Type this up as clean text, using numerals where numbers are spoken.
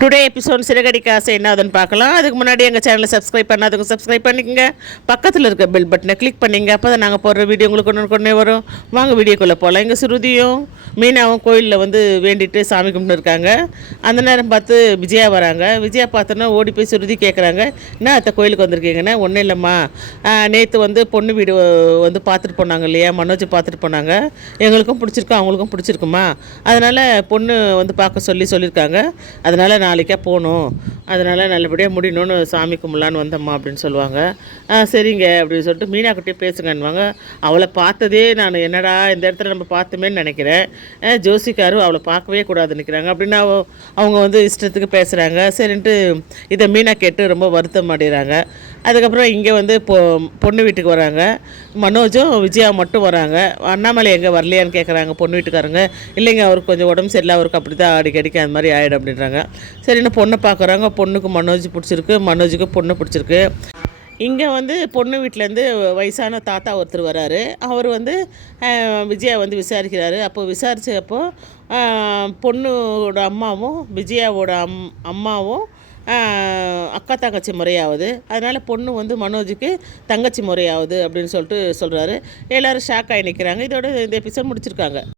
Today episode Siragadikka ஆசை என்ன அதுன்னு பார்க்கலாம். அதுக்கு முன்னாடி எங்கள் சேனலை சப்ஸ்கிரைப் பண்ணாதவங்க சப்ஸ்கிரைப் பண்ணிக்கோங்க. பக்கத்தில் இருக்க பெல் பட்டனை கிளிக் பண்ணிங்க. அப்போ தான் நாங்கள் போடுற வீடியோ உங்களுக்கு கொண்டே வரும். வாங்க வீடியோக்குள்ளே போகலாம். எங்கள் சுருதியும் மீனாவும் கோயிலில் வேண்டிட்டு சாமி கும்பிட்டு இருக்காங்க. அந்த நேரம் பார்த்து விஜயா வராங்க. விஜயா பார்த்தோன்னா ஓடி போய் சுருதி கேட்குறாங்க, என்ன அத்தை கோயிலுக்கு வந்திருக்கீங்கன்னா? ஒன்றும் இல்லைம்மா, நேற்று பொண்ணு வீடு பார்த்துட்டு போனாங்க இல்லையா, மனோஜ் பார்த்துட்டு போனாங்க. எங்களுக்கும் பிடிச்சிருக்கு, அவங்களுக்கும் பிடிச்சிருக்குமா, அதனால் பொண்ணு பார்க்க சொல்லியிருக்காங்க. அதனால் நாளைக்கே போகணும், அதனால் நல்லபடியாக முடியணும்னு சாமி கும்பிடலான்னு வந்தம்மா அப்படின்னு சொல்லுவாங்க. சரிங்க அப்படின்னு சொல்லிட்டு மீனாக்கிட்டே பேசுங்கன்னுவாங்க. அவளை பார்த்ததே நான் என்னடா இந்த இடத்துல நம்ம பார்த்தோமேன்னு நினைக்கிறேன். ஜோசிக்காரும் அவளை பார்க்கவே கூடாதுன்னு நிற்கிறாங்க அப்படின்னு அவங்க இஷ்டத்துக்கு பேசுகிறாங்க. சரின்ட்டு இதை மீனா கேட்டு ரொம்ப வருத்தம் அடைகிறாங்க. அதுக்கப்புறம் இங்கே பொண்ணு வீட்டுக்கு வராங்க. மனோஜும் விஜயா மட்டும் வராங்க. அண்ணாமலை எங்கே வரலையான்னு கேட்குறாங்க பொண்ணு வீட்டுக்காரங்க. இல்லைங்க, அவருக்கு கொஞ்சம் உடம்பு சரியில்லை, அவருக்கு அப்படி தான் அடிக்கடிக்கு அந்த மாதிரி ஆகிடும் அப்படின்றாங்க. சரின்னு பொண்ணை பார்க்குறாங்க. பொண்ணுக்கு மனோஜ் பிடிச்சிருக்கு, மனோஜுக்கு பொண்ணு பிடிச்சிருக்கு. இங்கே பொண்ணு வீட்டிலேருந்து வயசான தாத்தா ஒருத்தர் வராரு. அவர் விஜயா விசாரிக்கிறாரு. அப்போது விசாரித்தப்போ பொண்ணோட அம்மாவும் விஜயாவோட அம்மாவும் அக்கா தங்கச்சி முறையாகுது. அதனால் பொண்ணு மனோஜுக்கு தங்கச்சி முறையாகுது அப்படின்னு சொல்லிட்டு சொல்கிறாரு. எல்லோரும் ஷாக் ஆகி நிற்கிறாங்க. இதோட இந்த எபிசோட் முடிச்சிருக்காங்க.